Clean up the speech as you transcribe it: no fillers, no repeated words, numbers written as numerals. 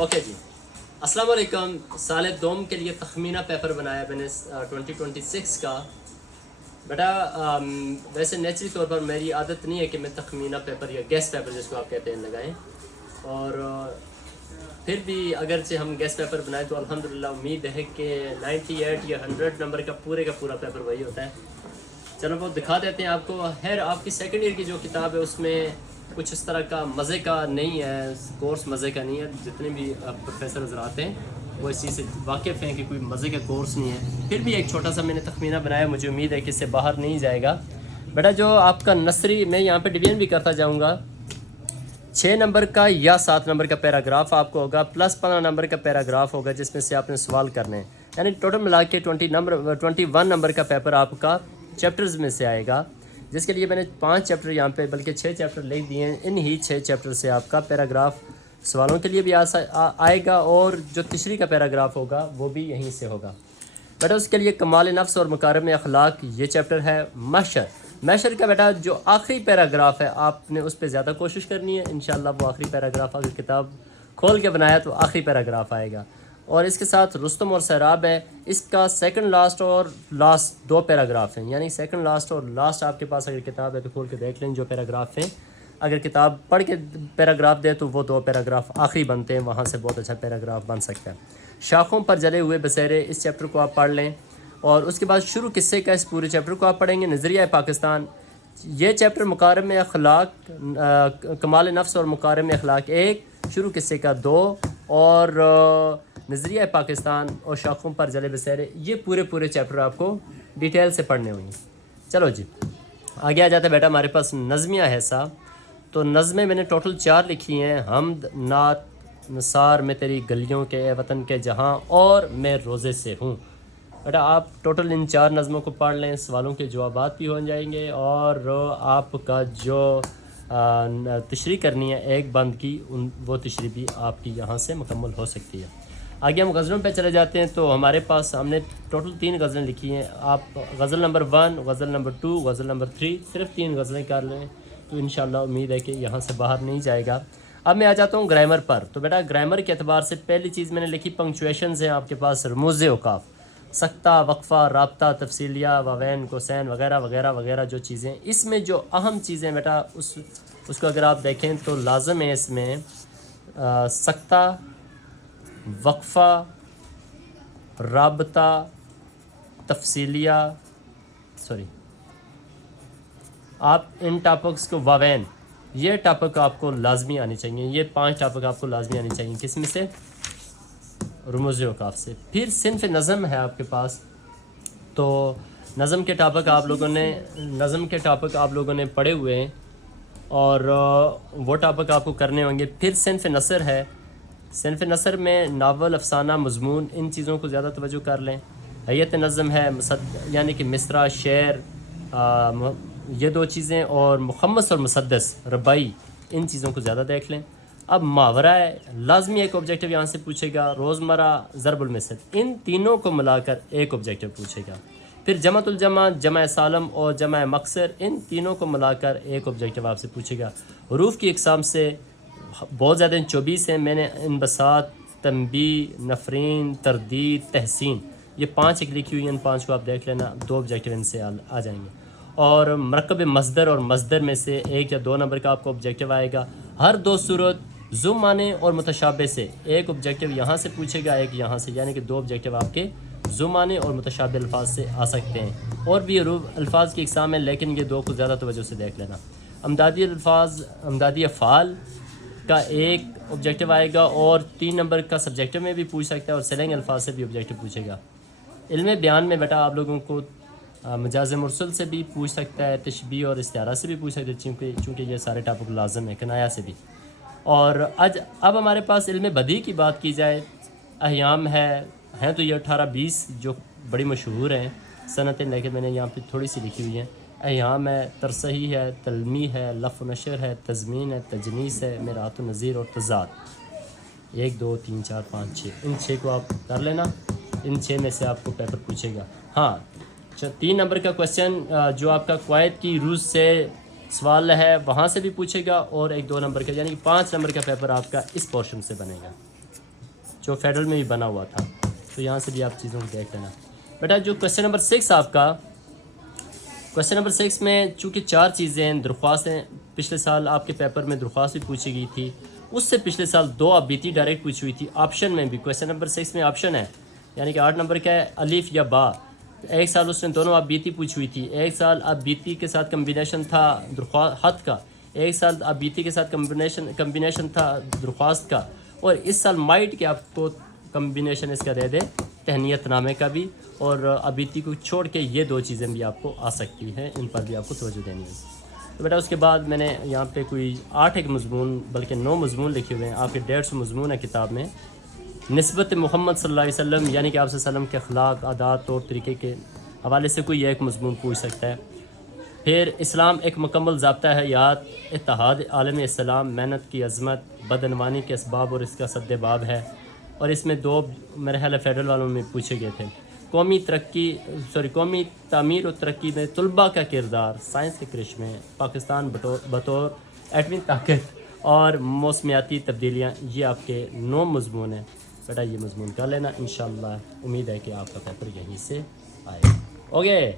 Okay جی، السلام علیکم۔ سال دوم کے لیے تخمینہ پیپر بنایا میں نے 2026 کا۔ بیٹا ویسے نیچری طور پر میری عادت نہیں ہے کہ میں تخمینہ پیپر یا گیس پیپر جس کو آپ کہتے ہیں لگائیں، اور پھر بھی اگرچہ ہم گیس پیپر بنائیں تو الحمدللہ امید ہے کہ 98 یا 100 نمبر کا پورا پیپر وہی ہوتا ہے۔ چلو وہ دکھا دیتے ہیں آپ کو۔ خیر آپ کی سیکنڈ ایئر کی جو کتاب ہے اس میں کچھ اس طرح کا مزے کا نہیں ہے، کورس مزے کا نہیں ہے۔ جتنے بھی پروفیسر حضرات ہیں وہ اس چیز سے واقف ہیں کہ کوئی مزے کا کورس نہیں ہے، پھر بھی ایک چھوٹا سا میں نے تخمینہ بنایا، مجھے امید ہے کہ اس سے باہر نہیں جائے گا۔ بیٹا جو آپ کا نثری، میں یہاں پہ ڈویژن بھی کرتا جاؤں گا، 6 نمبر کا یا 7 نمبر کا پیراگراف آپ کو ہوگا، پلس 15 نمبر کا پیراگراف ہوگا جس میں سے آپ نے سوال کرنے ہیں، یعنی ٹوٹل ملا کے 21 نمبر کا پیپر آپ کا چیپٹرز میں سے آئے گا، جس کے لیے میں نے 5 چیپٹر یہاں پہ بلکہ 6 چیپٹر لکھ دیے ہیں۔ ان ہی 6 چیپٹر سے آپ کا پیراگراف سوالوں کے لیے بھی آئے گا، اور جو تشریح کا پیراگراف ہوگا وہ بھی یہیں سے ہوگا۔ بیٹا اس کے لیے کمال نفس اور مکارم اخلاق یہ چیپٹر ہے۔ محشر کا بیٹا جو آخری پیراگراف ہے آپ نے اس پہ زیادہ کوشش کرنی ہے، انشاءاللہ وہ آخری پیراگراف اگر کتاب کھول کے بنایا تو آخری پیراگراف آئے گا۔ اور اس کے ساتھ رستم اور سیراب ہے، اس کا سیکنڈ لاسٹ اور لاسٹ 2 پیراگراف ہیں، یعنی سیکنڈ لاسٹ اور لاسٹ آپ کے پاس اگر کتاب ہے تو کھول کے دیکھ لیں جو پیراگراف ہیں، اگر کتاب پڑھ کے پیراگراف دے تو وہ 2 پیراگراف آخری بنتے ہیں، وہاں سے بہت اچھا پیراگراف بن سکتا ہے۔ شاخوں پر جلے ہوئے بسیرے، اس چیپٹر کو آپ پڑھ لیں، اور اس کے بعد شروع قصے کا اس پورے چیپٹر کو آپ پڑھیں گے۔ نظریہ پاکستان، یہ چیپٹر مکارم اخلاق، کمال نفس اور مکارم اخلاق 1، شروع قصے کا 2، اور نظریہ پاکستان اور شاخوں پر جلے بسیرے، یہ پورے چیپٹر آپ کو ڈیٹیل سے پڑھنے ہوں گے۔ چلو جی آگے آ جاتا ہے بیٹا ہمارے پاس نظمیہ ہے صاحب، تو نظمیں میں نے ٹوٹل 4 لکھی ہیں۔ حمد، نعت، نثار میں تیری گلیوں کے اے وطن کے جہاں، اور میں روزے سے ہوں۔ بیٹا آپ ٹوٹل ان 4 نظموں کو پڑھ لیں، سوالوں کے جوابات بھی ہو جائیں گے، اور آپ کا جو تشریح کرنی ہے ایک بند کی، وہ تشریح بھی آپ کی یہاں سے مکمل ہو سکتی ہے۔ آگے ہم غزلوں پہ چلے جاتے ہیں، تو ہمارے پاس ہم نے ٹوٹل 3 غزلیں لکھی ہیں۔ آپ غزل نمبر 1، غزل نمبر 2، غزل نمبر 3، صرف 3 غزلیں کر لیں تو انشاءاللہ امید ہے کہ یہاں سے باہر نہیں جائے گا۔ اب میں آ جاتا ہوں گرامر پر، تو بیٹا گرامر کے اعتبار سے پہلی چیز میں نے لکھی پنکچویشنز ہیں آپ کے پاس، رموز اوقاف، سکتہ، وقفہ، رابطہ، تفصیلیہ، واوین، کوسین وغیرہ وغیرہ وغیرہ جو چیزیں، اس میں جو اہم چیزیں بیٹا اس کو اگر آپ دیکھیں تو لازم ہے اس میں سکتہ، وقفہ، رابطہ، تفصیلیہ، آپ ان ٹاپکس کو، واوین، یہ ٹاپک آپ کو لازمی آنی چاہیے، یہ 5 ٹاپک آپ کو لازمی آنی چاہیے۔ کس میں سے؟ رموز اوقاف سے۔ پھر صنف نظم ہے آپ کے پاس، تو نظم کے ٹاپک آپ لوگوں نے پڑھے ہوئے ہیں، اور وہ ٹاپک آپ کو کرنے ہوں گے۔ پھر صنف نثر ہے، صنف نثر میں ناول، افسانہ، مضمون، ان چیزوں کو زیادہ توجہ کر لیں۔ حیت نظم ہے، یعنی کہ مصرع، شعر، یہ 2 چیزیں، اور مخمس اور مسدس، ربائی، ان چیزوں کو زیادہ دیکھ لیں۔ اب محاورہ ہے، لازمی ایک آبجیکٹو یہاں سے پوچھے گا، روزمرہ، ضرب المثل، ان تینوں کو ملا کر ایک آبجیکٹو پوچھے گا۔ پھر جمع الجمع، جمع سالم اور جمع مکسر، ان تینوں کو ملا کر ایک آبجیکٹو آپ سے پوچھے گا۔ حروف کی اقسام سے بہت زیادہ 24 ہیں، میں نے انبساط، تنبیہ، نفرین، تردید، تحسین، یہ 5 ایک لکھی ہوئی ہیں، ان 5 کو آپ دیکھ لینا، 2 آبجیکٹو ان سے آ جائیں گے۔ اور مرکب مصدر اور مصدر میں سے 1 یا 2 نمبر کا آپ کو آبجیکٹو آئے گا۔ ہر 2 صورت، ذو معنی اور متشابہ سے ایک آبجیکٹو یہاں سے پوچھے گا، ایک یہاں سے، یعنی کہ 2 آبجیکٹو آپ کے ذو معنی اور متشابہ الفاظ سے آ سکتے ہیں۔ اور بھی حروف الفاظ کی اقسام ہیں، لیکن یہ 2 کو زیادہ توجہ سے دیکھ لینا۔ امدادی الفاظ، امدادی افعال کا 1 آبجیکٹو آئے گا، اور 3 نمبر کا سبجیکٹو میں بھی پوچھ سکتا ہے، اور سلنگ الفاظ سے بھی آبجیکٹو پوچھے گا۔ علم بیان میں بیٹا آپ لوگوں کو مجاز مرسل سے بھی پوچھ سکتا ہے، تشبیہ اور استعارہ سے بھی پوچھ سکتا ہے، چونکہ یہ سارے ٹاپک لازم ہیں، کنایا سے بھی۔ اور اب ہمارے پاس علم بدیع کی بات کی جائے، احیام ہیں تو یہ 18-20 جو بڑی مشہور ہیں صنعتیں، لیکن میں نے یہاں پہ تھوڑی سی لکھی ہوئی ہیں۔ احیام ہے، ترصحیح ہے، تلمیح ہے، لف و نشر ہے، تضمین ہے، تجنیس ہے، میرات و نظیر اور تضاد، 1 2 3 4 5 6، ان 6 کو آپ کر لینا، ان 6 میں سے آپ کو پیپر پوچھے گا۔ ہاں 3 نمبر کا کویسچن جو آپ کا قواعد کی روز سے سوال ہے وہاں سے بھی پوچھے گا، اور 1 2 نمبر کا، یعنی کہ 5 نمبر کا پیپر آپ کا اس پورشن سے بنے گا۔ جو فیڈرل میں بھی بنا ہوا تھا. تو یہاں سے بھی آپ چیزوں کو دیکھ لینا. بیٹا جو کویشچن نمبر 6 آپ کا، کویشچن نمبر 6 میں چونکہ 4 چیزیں ہیں، درخواستیں پچھلے سال آپ کے پیپر میں درخواست بھی پوچھی گئی تھی، اس سے پچھلے سال 2 ابیتی ڈائریکٹ پوچھی ہوئی تھی. آپشن میں بھی کویشچن نمبر 6 میں آپشن ہے، یعنی کہ 8 نمبر کا ہے الف یا با. ایک سال اس نے دونوں ابیتی پوچھی ہوئی تھی. ایک سال ابیتی کے ساتھ کمبینیشن تھا درخواست خط کا، ایک سال ابیتی کے ساتھ کمبینیشن تھا درخواست کا، اور اس سال مائٹ کے آپ کو کمبینیشن اس کا دے دے تہنیت نامے کا بھی. اور ابیتی کو چھوڑ کے یہ 2 چیزیں بھی آپ کو آ سکتی ہیں، ان پر بھی آپ کو توجہ دینی ہے. تو بیٹا اس کے بعد میں نے یہاں پہ کوئی 8 ایک مضمون بلکہ 9 مضمون لکھے ہوئے ہیں. آپ کے 150 مضمون ہے کتاب میں. نسبت محمد صلی اللہ علیہ وسلم، یعنی کہ آپ صلی اللہ علیہ وسلم کے اخلاق، عادات، طور طریقے کے حوالے سے کوئی ایک مضمون پوچھ سکتا ہے. پھر اسلام ایک مکمل ضابطہ ہے یاد، اتحاد عالم اسلام، محنت کی عظمت، بدعنوانی کے اسباب اور اس کا سد باب ہے. اور اس میں 2 میرے خیال ہے فیڈرل والوں میں پوچھے گئے تھے. قومی تعمیر و ترقی میں طلباء کا کردار، سائنس کے کرشمے، پاکستان بطور ایٹمی طاقت اور موسمیاتی تبدیلیاں، یہ آپ کے 9 مضمون ہیں. بیٹا یہ مضمون کر لینا انشاءاللہ. امید ہے کہ آپ کا پیپر یہیں سے آئے. اوکے.